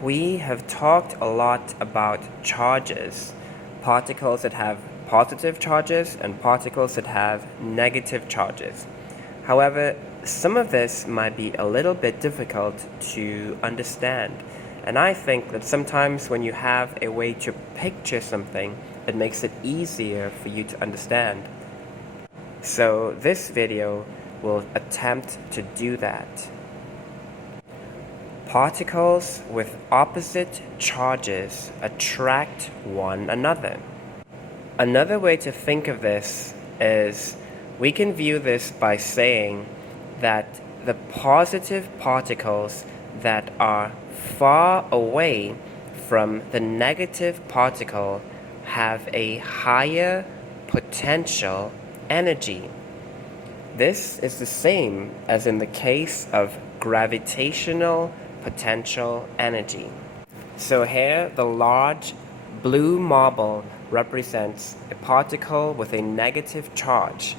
We have talked a lot about charges, particles that have positive charges and particles that have negative charges. However, some of this might be a little bit difficult to understand, and I think that sometimes when you have a way to picture something, it makes it easier for you to understand. So this video will attempt to do that. Particles with opposite charges attract one another. Another way to think of this is we can view this by saying that the positive particles that are far away from the negative particle have a higher potential energy. This is the same as in the case of gravitational potential energy. So here the large blue marble represents a particle with a negative charge,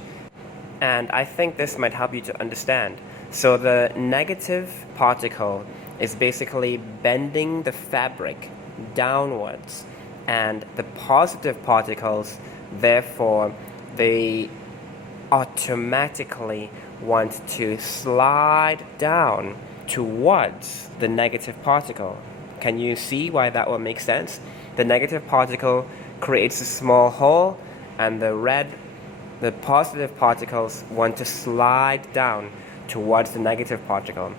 and I think this might help you to understand. So the negative particle is basically bending the fabric downwards, and the positive particles, therefore, they automatically want to slide down towards the negative particle. Can you see why that will make sense? The negative particle creates a small hole, and the positive particles want to slide down towards the negative particle.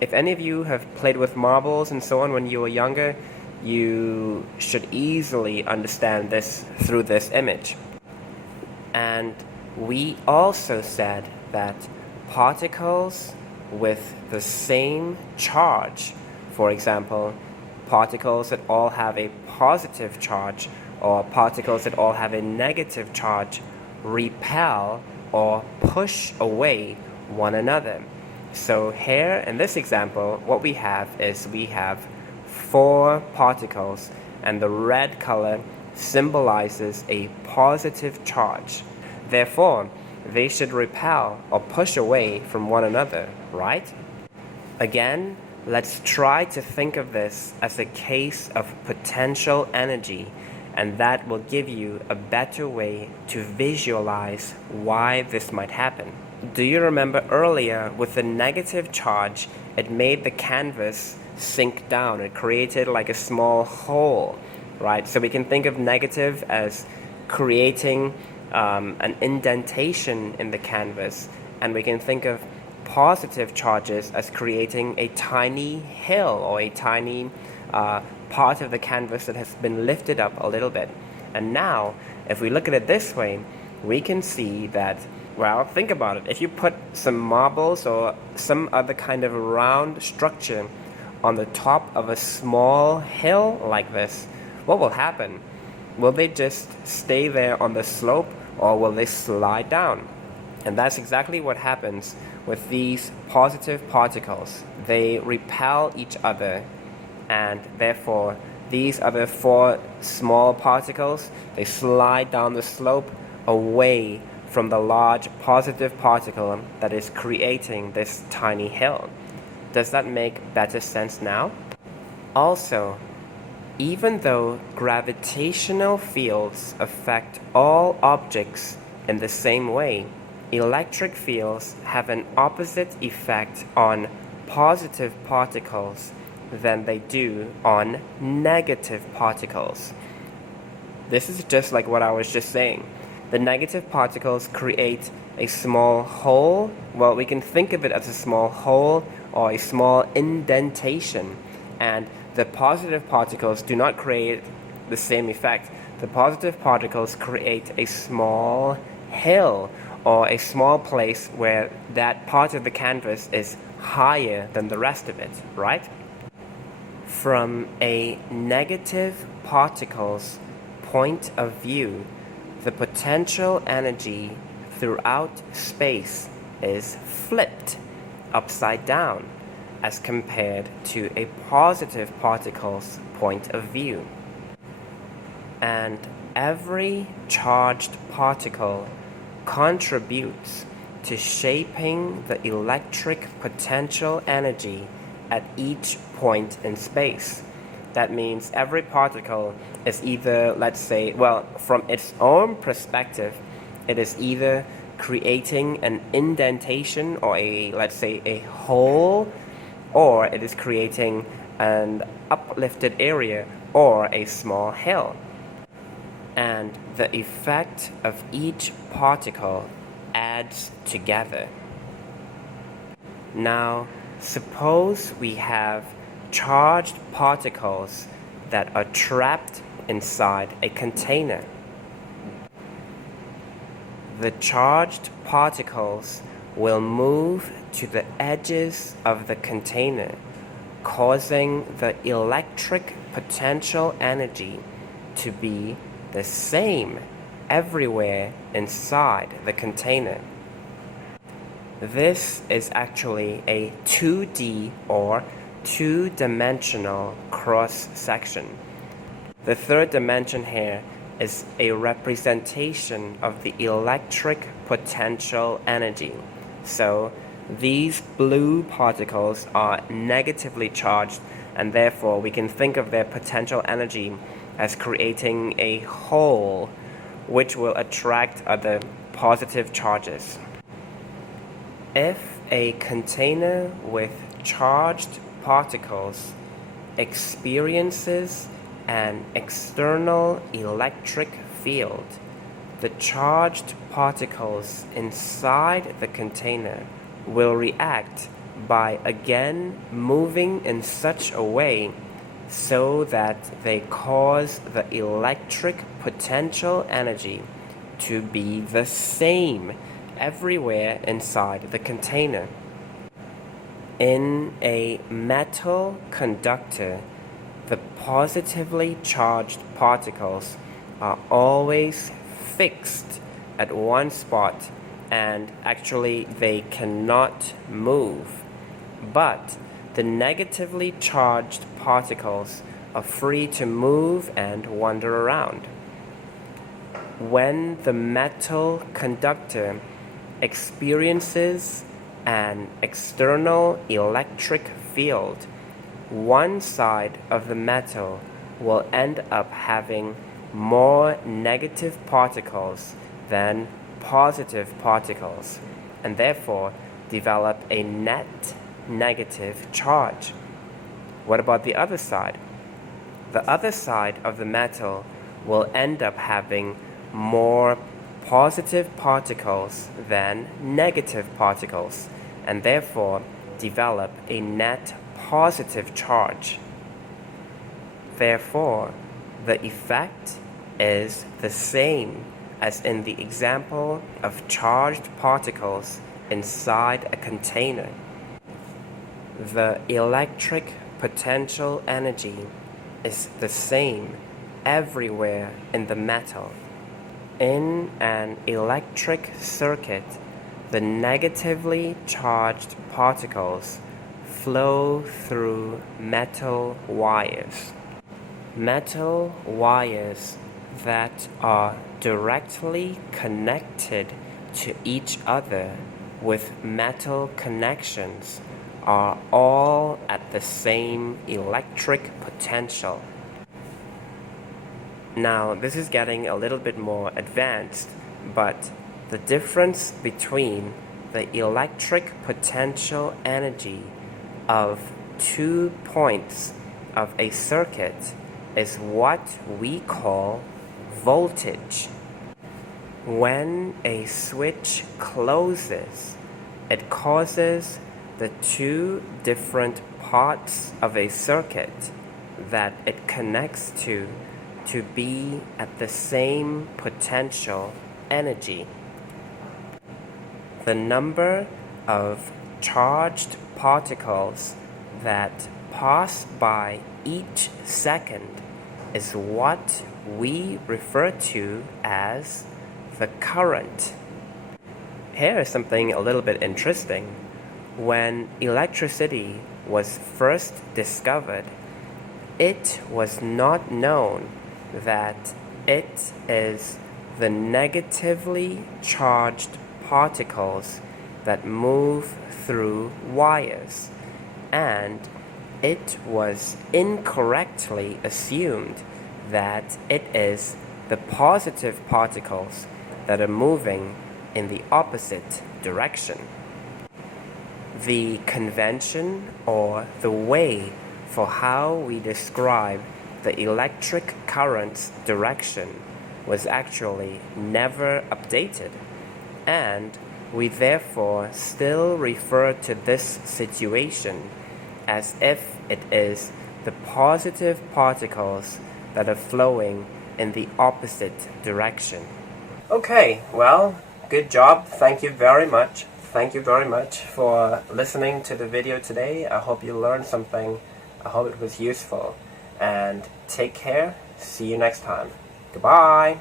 If any of you have played with marbles and so on when you were younger, you should easily understand this through this image. And we also said that particles with the same charge, for example, particles that all have a positive charge or particles that all have a negative charge, repel or push away one another. So here in this example, what we have is we have 4 particles, and the red color symbolizes a positive charge. Therefore, they should repel or push away from one another, right? Again, let's try to think of this as a case of potential energy, and that will give you a better way to visualize why this might happen. Do you remember earlier with the negative charge, it made the canvas sink down. It created like a small hole, right? So we can think of negative as creating an indentation in the canvas, and we can think of positive charges as creating a tiny hill or a tiny part of the canvas that has been lifted up a little bit. And now, if we look at it this way, we can see that, well, think about it. If you put some marbles or some other kind of round structure on the top of a small hill like this, what will happen? Will they just stay there on the slope, or will they slide down? And that's exactly what happens with these positive particles. They repel each other, and therefore these other 4 small particles, they slide down the slope away from the large positive particle that is creating this tiny hill. Does that make better sense now? Also, even though gravitational fields affect all objects in the same way, electric fields have an opposite effect on positive particles than they do on negative particles. This is just like what I was just saying. The negative particles create a small hole. Well, we can think of it as a small hole or a small indentation, and the positive particles do not create the same effect. The positive particles create a small hill or a small place where that part of the canvas is higher than the rest of it, right? From a negative particle's point of view, the potential energy throughout space is flipped upside down as compared to a positive particle's point of view. And every charged particle contributes to shaping the electric potential energy at each point in space. That means every particle is either, let's say, well, from its own perspective, it is either creating an indentation or let's say, a hole, or it is creating an uplifted area or a small hill. And the effect of each particle adds together. Now, suppose we have charged particles that are trapped inside a container. The charged particles will move to the edges of the container, causing the electric potential energy to be the same everywhere inside the container. This is actually a 2D or two-dimensional cross-section. The third dimension here is a representation of the electric potential energy. So these blue particles are negatively charged, and therefore we can think of their potential energy as creating a hole which will attract other positive charges. If a container with charged particles experiences an external electric field, the charged particles inside the container will react by again moving in such a way so that they cause the electric potential energy to be the same everywhere inside the container. In a metal conductor, the positively charged particles are always fixed at one spot, and actually they cannot move. But the negatively charged particles are free to move and wander around. When the metal conductor experiences an external electric field, one side of the metal will end up having more negative particles than positive particles, and therefore develop a net negative charge. What about the other side? The other side of the metal will end up having more positive particles than negative particles, and therefore develop a net positive charge. Therefore, the effect is the same as in the example of charged particles inside a container. The electric potential energy is the same everywhere in the metal. In an electric circuit, the negatively charged particles flow through metal wires. Metal wires that are directly connected to each other with metal connections are all at the same electric potential. Now, this is getting a little bit more advanced, but the difference between the electric potential energy of 2 points of a circuit is what we call voltage. When a switch closes, it causes the two different parts of a circuit that it connects to be at the same potential energy. The number of charged particles that pass by each second is what we refer to as the current. Here is something a little bit interesting. When electricity was first discovered, it was not known that it is the negatively charged particles that move through wires, and it was incorrectly assumed that it is the positive particles that are moving in the opposite direction. The convention or the way for how we describe the electric current's direction was actually never updated, and we therefore still refer to this situation as if it is the positive particles that are flowing in the opposite direction. Okay, well, good job. Thank you very much. Thank you very much for listening to the video today. I hope you learned something. I hope it was useful. And take care. See you next time. Goodbye.